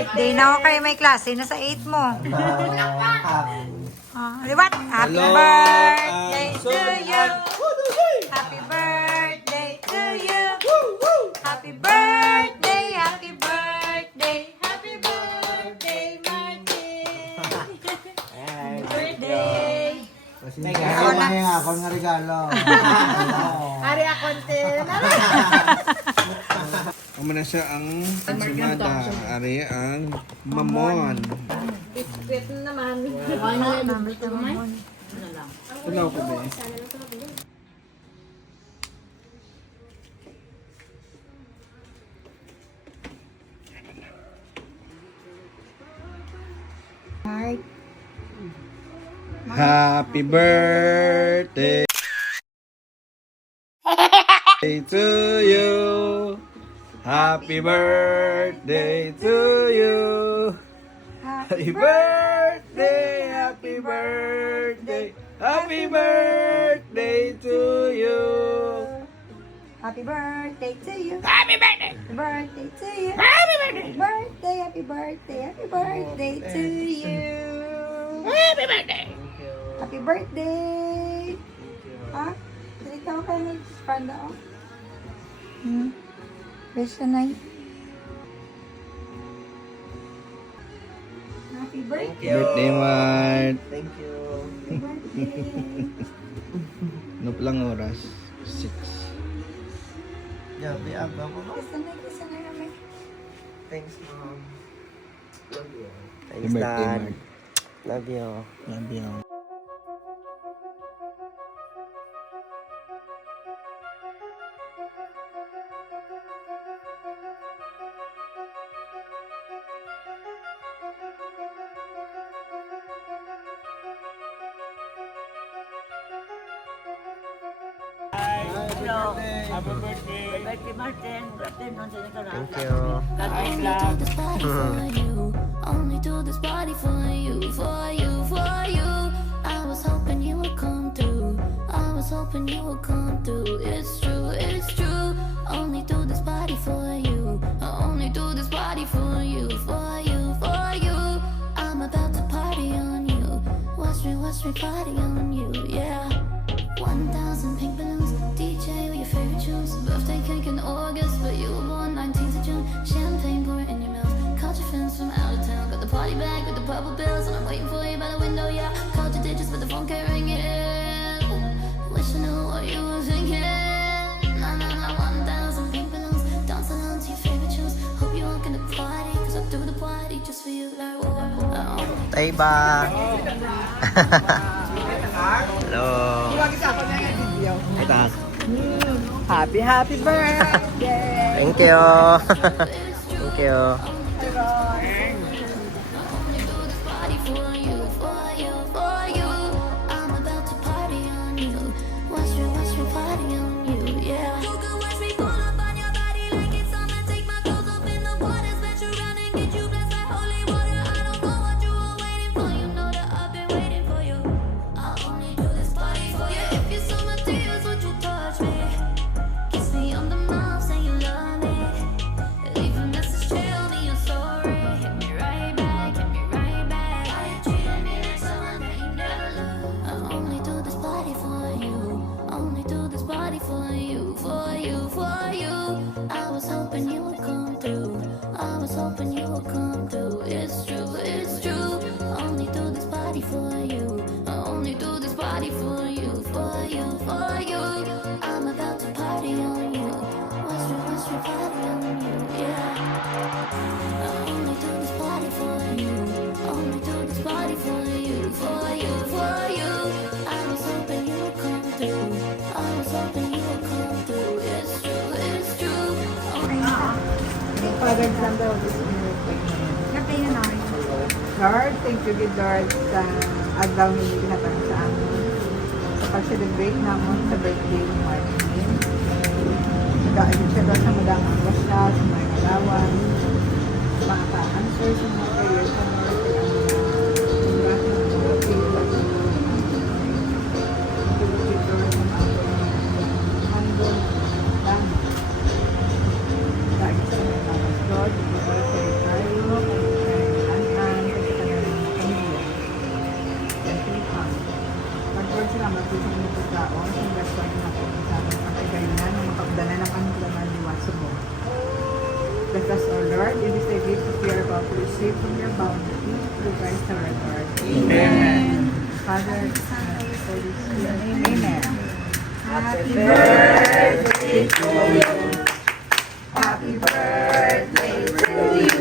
birthday. Na ako kayo may klase. Nasa 8 mo. Di ba? Happy birthday to you. Happy birthday to you. Happy birthday, happy birthday. Happy birthday, Martin. Happy birthday. Ako na yung ako ng regalo. Ari akonte. Amo na siya ang sumada. Ari ang mamon. Biscuit naman. Ano naman ito mamon? Tulaw ko ba? Heart. Happy birthday to you. Happy birthday to you. Happy birthday, happy birthday, happy birthday to you. Happy birthday to you. Happy birthday. Happy birthday to you. Happy birthday. Birthday, happy birthday, happy birthday to you. Happy birthday. Happy birthday. Ha? Ikaw ka nag-spanda ako. Best na yun. Happy birthday. Birthday, Mart. Thank you. Happy birthday. Ano palang oras? 6. Yabi, abba ko ba? Kisa na kami. Thanks, mom. Love you. Happy birthday, Mart. Love you. Love you. Happy birthday. Birthday, Martin. Birthday, nonsense ka lang. Thank you. Only do this party for you, for you, for you. I was hoping you would come through. I was hoping you would come through. It's true, it's true. Only do this party for you. I only do this party for you, for you, for you. I'm about to party on you. Watch me party on you, yeah. 1,000 pink balloons, DJ with your favorite tunes. Birthday cake in August, but you were born 19th of June. Champagne pouring in your mouth. Caught your friends from out of town. Got the party bag with the purple bills, and I'm waiting for you by the window, yeah. Called your digits, but the phone kept ringing. Wish I knew what you were thinking. Nah, nah, nah, 1,000 pink balloons. Dance along to your favorite tunes. Hope you're walking the party, cause I do the party just for you, like, oh. Tay ba? Hello. Itaas. Happy, happy birthday. Thank you. Thank you. Only do this party for you, for you, for you. I'm about to party on you. Watch me party on you, yeah. You can watch me pull up on your body like it's summer. Take my clothes off in the water, splash around and get you blessed like holy water. I don't know what you were waiting for. You know that I've been waiting for you. I'll only do this party for you. If you saw my tears, would you touch me? Kiss me on the mouth, say you love me. Leave a message, tell me you're sorry. Hit me right back, hit me right back. Why you treating me like someone that you never loved? I only do this party for you. Only do this party for you, for you, for you. I was hoping you would come through. I was hoping you would come through. It's true, it's true. Only do this party for you. I only do this party for you, for you, for you. I'm about to party on you. Watch me party on you, yeah. I only do this party for you. Only do this party for you, for you, for you. I was hoping you would come through. I was hoping you would come through. It's true, it's true. Father and daw this Kapay na namin. Lord, thank you, good Lord, sa agaw ninyo ginatang sa amin. Sa pag-celebrate namin sa birthday ni Martin. Nag-aayos siya doon sa madang anggas siya, sa mga alawan, mga ka-answer sa mga prayers sa mga Lord, salamat po sa inyong pagkaon. Congrats po na po sa aming pagkagalingan ng makapdala ng aming laman liwat sa mo. Bless us, O Lord, in this day gift we are about to receive from your bounty through Christ our Lord. Amen. Father, Son, and Holy Spirit. Amen. Happy birthday to you. Happy birthday to you.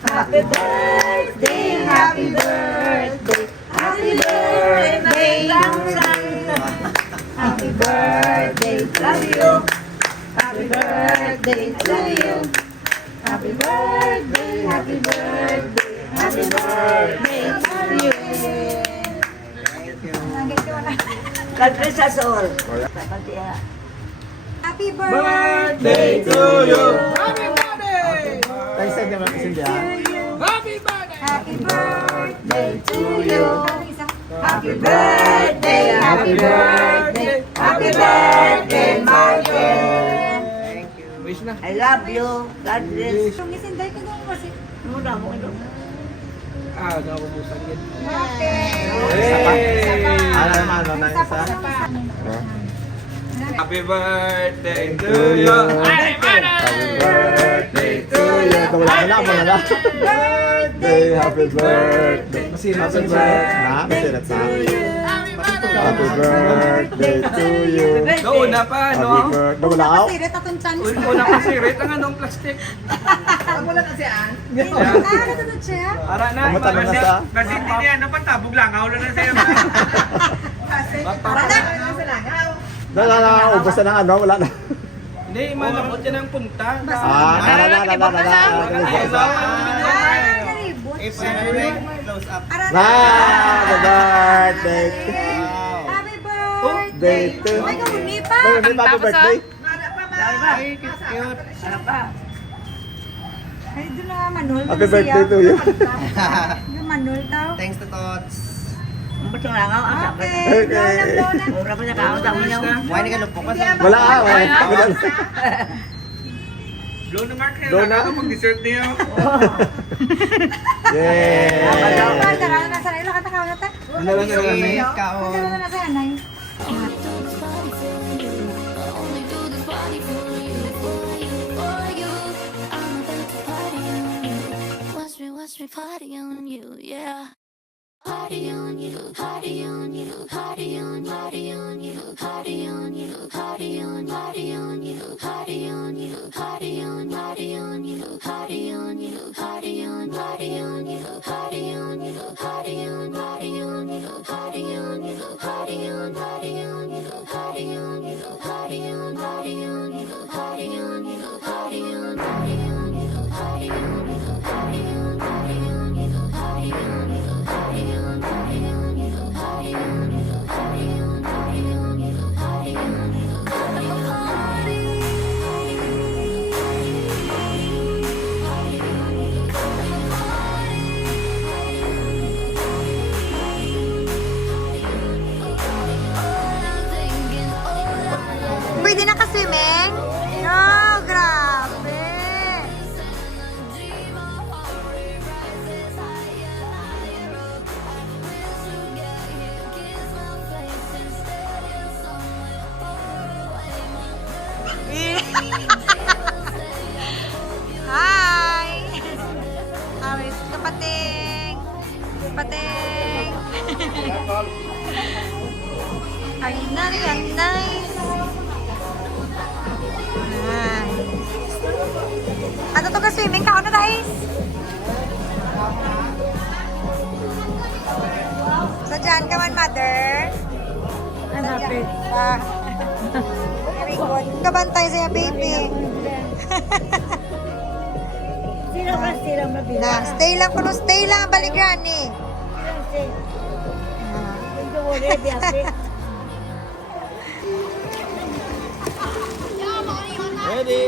Happy birthday, happy birthday, happy birthday, happy birthday to you. Happy birthday to you. Happy birthday, happy birthday, happy birthday to you. God bless us all. Happy birthday to you. Thanks sa naman kasi diyan. Happy birthday to you. Happy birthday, happy birthday, happy birthday, Martin. I love you. God bless. Sumisinday ka nung kasi. Muna mo ito. Ano na isa? Happy birthday to you. Happy birthday to you. Wala na. Happy birthday. Happy birthday. Happy birthday to you. Nauna pa, Happy no? birthday. Wala ako. Sirit atong chance. Una kasi rate ang anong plastic. Nakatunod siya. Para na. Matanong na sa... Kasi hindi niya, napatabog lang. Ako lang na sa'yo. Ubos na ng ano, wala na. Hindi, malapot yan ang punta. Tara na. Close up. Happy birthday. Happy birthday. Ay, kauni pa. Happy birthday. Ay, cute. Ano pa? Ay, doon na manol. Happy birthday to you. Doon manol tao. Thanks to Tots. Ang batong langaw. Ang sabi. Okay. Lola. Mura pa na kao. Dami niyo. Why ka lupok ka sa... Wala wala. Blow na Mark. Blow na? Mag-dessert niyo. Yay! Tara na sa ilo. Katakaw na ta. Ano lang sa Katakaw na sa anay. Only do this body for you, for you, for you. I'm about to party on you. Watch me party on you, yeah. Party on you, party on you, party on, party on you, party on you, party on, party on you, party on you, party on, party on you, party on you, party on, party on you, party on you, party on, party on you, party on you, party on, party on you, party on you, party on, party on you, party on you, party on, party on you, party on you, party on, party on you, party on you. Pwede na ka-swimming? No, grabe. Hi! Awis, kapating! Kapating! Ay, nice! Nice! Ano to ka swimming? Kao na guys? So dyan ka man, mother? Hanapin. Very good. Kabantay sa'yo, baby. Sila mabila. Stay lang kuno, stay lang. Balik granny. Hindi mo ready ate. Ready?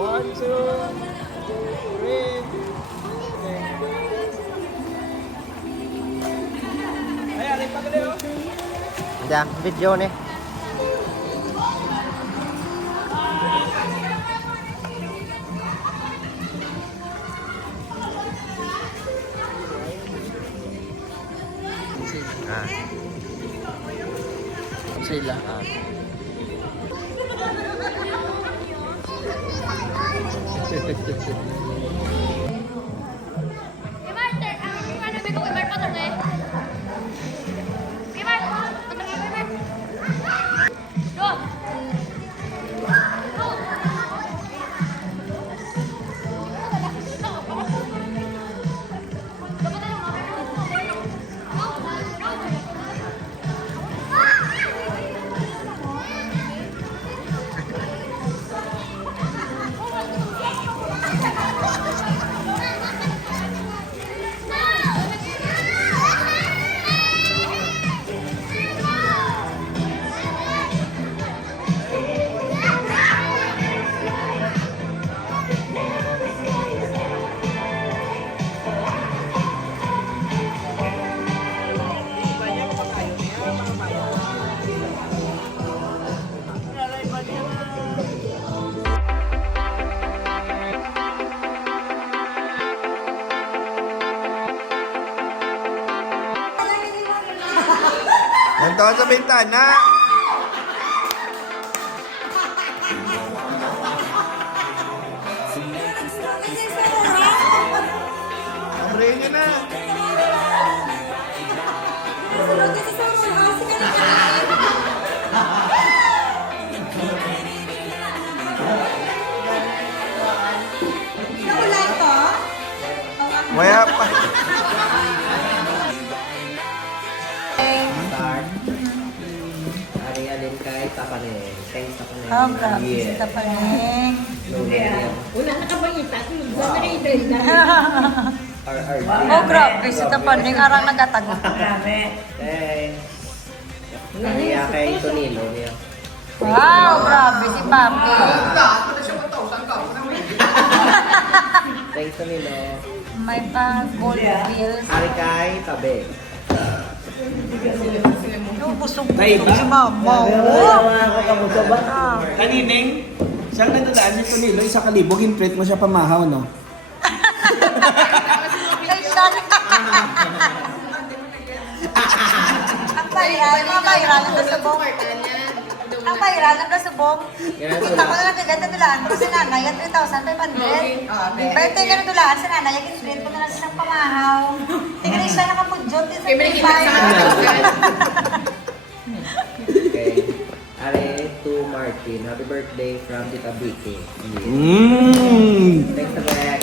1, 2, 3. Ay, alin pa ka dito? Diyan, video ni. sila. Ah. Nandun sa bintana. Abre niya na. Maya pa. Start. Alin kay Tapaneng. Thanks Tapaneng. Oh, grabe si Tapaneng. Wala na ka ba yung tato? Generator na. Oh, grabe si Tapaneng. Arang nagatag. Grabe. Thanks. Kaya kay Tonilo niya. Wow, grabe si Papi. Thanks Tonilo. May pa gold bills. Ari kay Tabe. Yung busog-busog si Mama. Kanineng, siyang natandaan si Tonilo, 1,000, in-treat mo siya pamahaw, no? Ay, sana. Ang bayaran, mga bayaranan na subong. Ang bayaranan na subong. Kita ko na lang kaganda tulaan ko sa nanay at 3,500. Pero tingnan na tulaan sa nanay at in-treat ko na lang siyang pamahaw. Tingnan siya nakapudyot din sa Okay. Ari to Martin. Happy birthday from Tita Vicky. Thanks Tabe.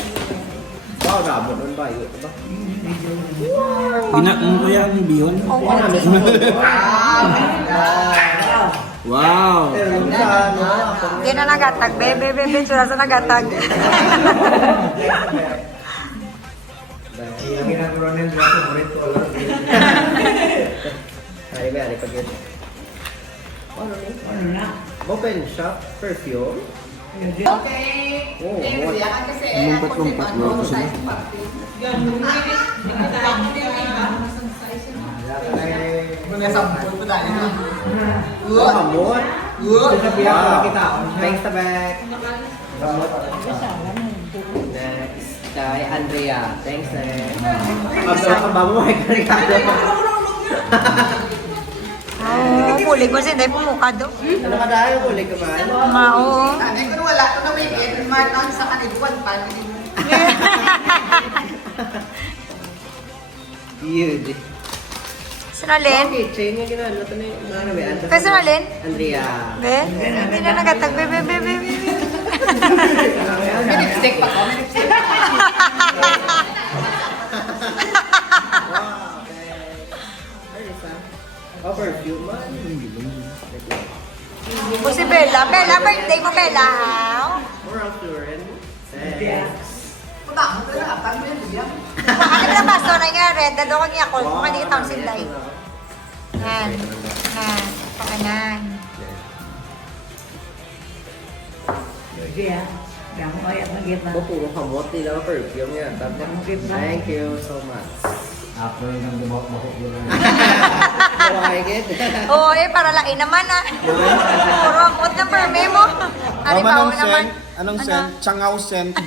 Wow, rabo nun ba? Yun ba? Ginaon ko yan, Bihon. Wow! Yan na nagatag, bebe, sura sa nagatag. Ari ba, ari pag yun. Ano na? Open shop, perfume. Okay. Oh, Lumpat-lumpat mo ako sila. Kamot. Thanks Tabek. Next, kay Andrea. Thanks Kababo mo kay Ricardo. Oo, kulig mo siya, dahil pumuka do. Ano ka dahil? Kulig ka ba? Mao. Nanay ko wala ko na weekend. Mark on sa kanibuan pa. Yun. Sinalin? Okay, chain nga ginano. Ito na yung mga ba? Kaya sinalin? Andrea. Be? Hindi na nagatag, bebe. Minipstick pa ko. Minipstick. Oh, perfume man. O si Bella. Bella, birthday mo, Bella. Moral Florent. Thanks. Ano Ano na baso na nga, red. Dado kang yakol. Kung hindi ka taon silay. Yan. Yan. Pakanan. Oh, puro kamot. Di lang perfume yan. Thank you so much. After yung dumok-mokok yun. Oo, para lain naman ah. Puro ang ut ng perme mo. Ari pa ako naman. Anong scent? Changaw scent.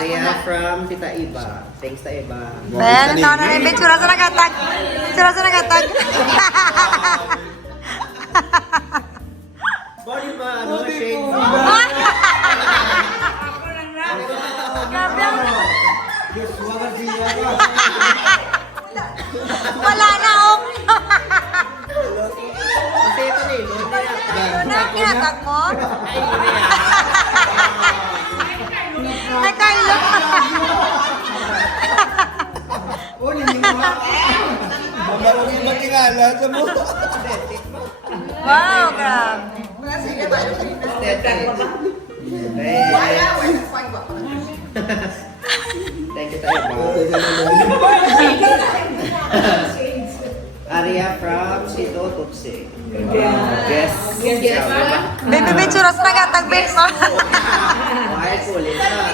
Aria from Tita Iba. Thanks, Tita Iba. Ben, ito na rin. Tsura sa nagatag. Tsura sa nagatag. Body ba? Ano? Shade? Grabe ang... Wala na, ok. Kasi ito na yun. Ano na ang kinatag mo? Ay, Kylo. Mamarong yung matingala sa mo. Wow, grabe. Thank you, Tita Iba. Aria from Sito Tutsi. Yes. Baby, tsura sa nagatag, Ben. Ay, kulit na.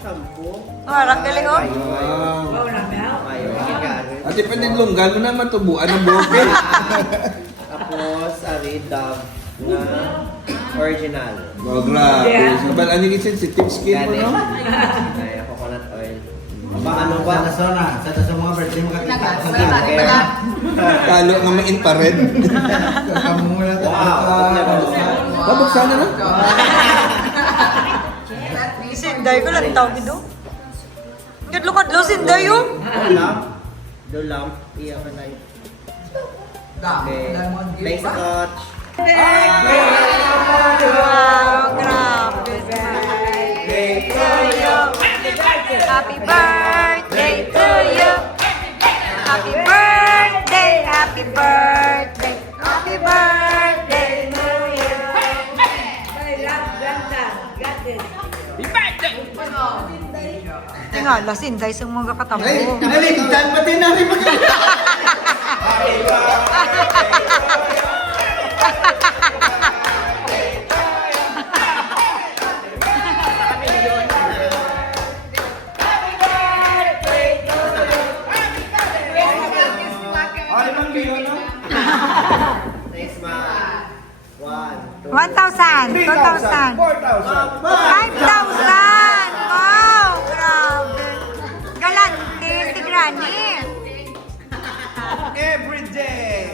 Shampoo. Parang galing, oh. Ayaw. At depende lunggal mo na matubuan ng buhok. Tapos, Dove na original. Oh, grabe. Sabal, ano yung sensitive skin mo, no? Ay, coconut oil. Baka ano ba? Sa mga birthday mo kakita. Talo nga ma-infrared. Kamula Babuksan na lang. Sinday ko lang tawag ito. Kadlo-kadlo, Sinday, oh. The lamp. Iya ka tayo. Okay. Thanks, Coach. Wow, grabe. Happy birthday to you. Happy birthday, happy birthday, happy birthday to you. Tingala, Sinday sa mga katamo. Naligtan pa din namin mag- Thanks, Ma. 1, 2, 1,000, 2,000, 5,000. Wow, grabe. Galante, si Granny. Every day.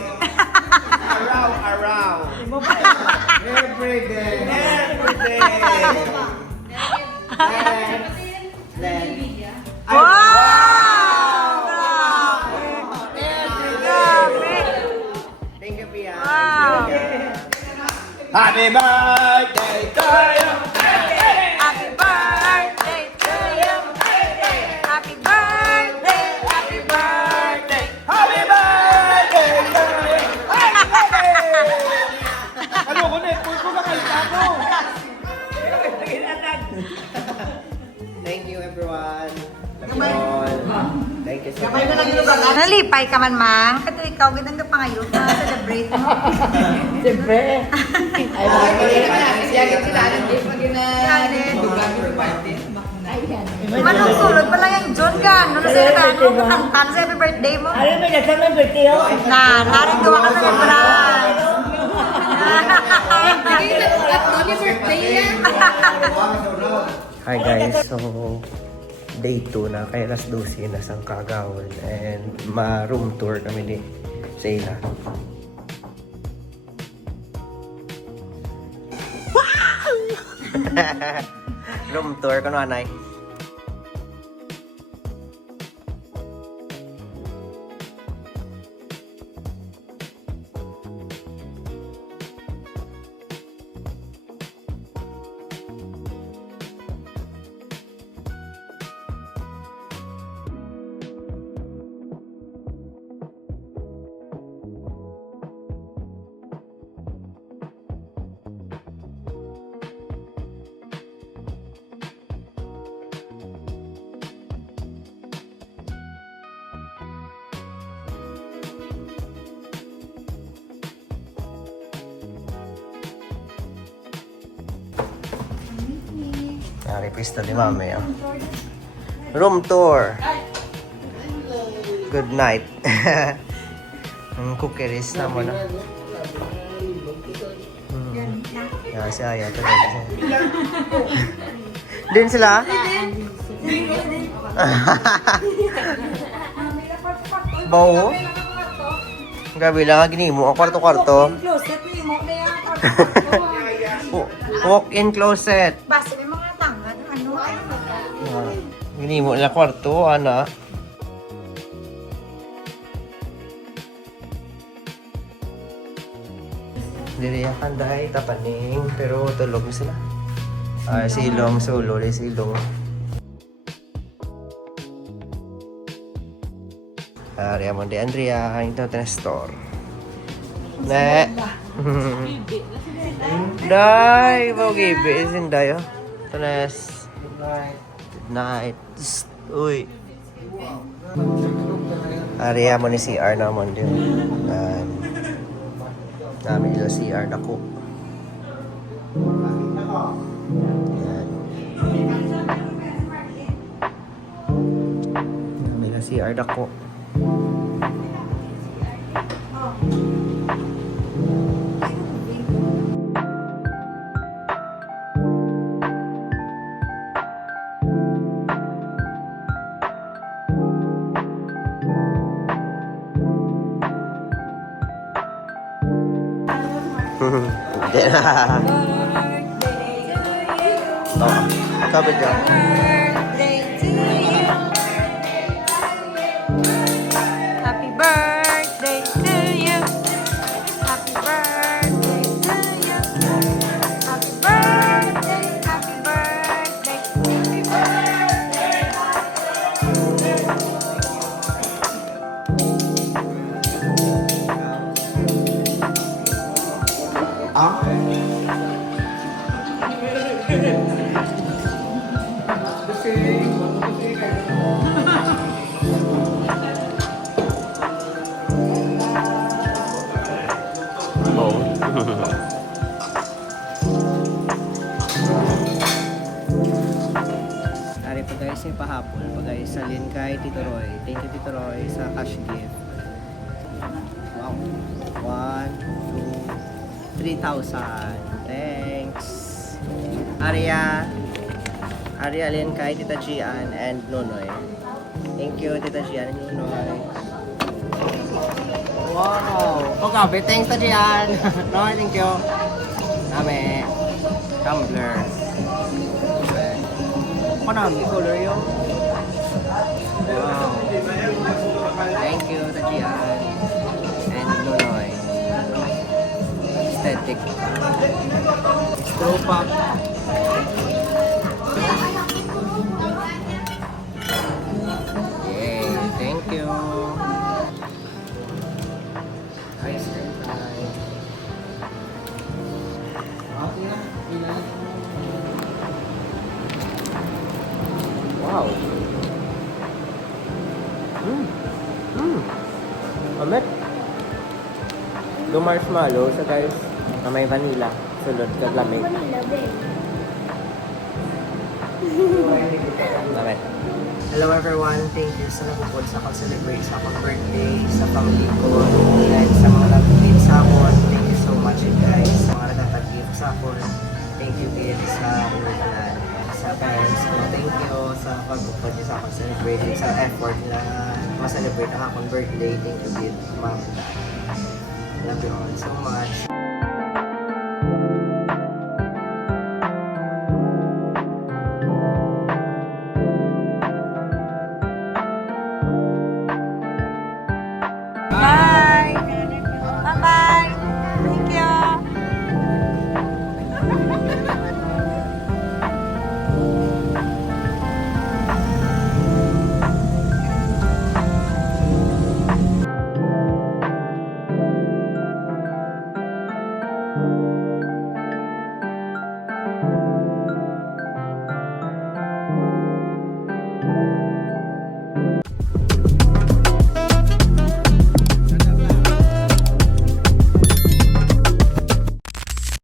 Araw. Every day. Every day. Then, Wow, grabe. Grabe. thank you, Pia. Wow. Happy birthday to you. Happy birthday to you. Happy birthday, happy birthday. Happy birthday to you. Happy birthday. Ano ko na? Kung ko makalita ko. Thank you, everyone. Love you all. Thank you so much. Nalipay ka man, Mang. Kasi ikaw, gandang ka pa ngayon. Na-celebrate mo. Siyempre. Ay, Manong sulod pala yung John ka. Ano na sa'yo ba? Ano kantan sa happy birthday mo? Ano may nasama birthday oh? Naring gawa ka sa surprise. Hi guys, so day 2 na kay alas 12 na sang Kagawad and ma-room tour kami ni sa ila. Room tour kuno anay. Request ni Mami. Room tour. Good night. Ang cookeries na mo na. Yeah, si Aya. Din sila? Bawo? Gabi lang, gini mo. Kwarto-kwarto. Closet ni mo na yan. Walk-in closet. Basta may mga tangan. Ano? Gini mo na kwarto, ana. Dili ang kanday, tapaning, pero tulog na sila. Silong, solo, silong. Riamon de Andrea, ito na store. Ne. Dai, mau gibe isin dayo. Tenes. Good night. Uy. Area mo ni CR naman din. Namin nila CR na ko. Yan. Namin nila CR na ko. Hindi na. Ito. Sabi dyan. Happy birthday to you. Happy birthday to you. Happy birthday, happy birthday, happy birthday. Ari pa guys, yung pahapon pa guys, salin kay Tito Roy. Thank you Tito Roy sa cash gift. Wow. 1, 2, 3,000. Thanks. Arya alin kay Tita Gian and Nunoy. Thank you Tita Gian and Nunoy. Wow. Oh grabe, thanks Tita Gian. No, thank you. Dami. Tumbler. Konami color yun. Wow. Thank you, Tajian. And Nunoy. Aesthetic. Straw pop. Yay, thank you. Ice cream time. Wow. Amit. Do marshmallow sa guys. Na may vanilla. Sulod ka lamig. Amit. Hello everyone. Thank you sa nagpupod sa celebrate sa akong birthday, sa family ko, and sa mga nag-gift sa akon. Thank you so much guys. Sa mga nagtatag-gift sa akon. Thank you din sa ulan. Sa parents ko, thank you sa pag-upod niyo sa akong celebrate, sa effort na ma-celebrate ang akong birthday. Thank you din, ma'am and dad. Love you all so much.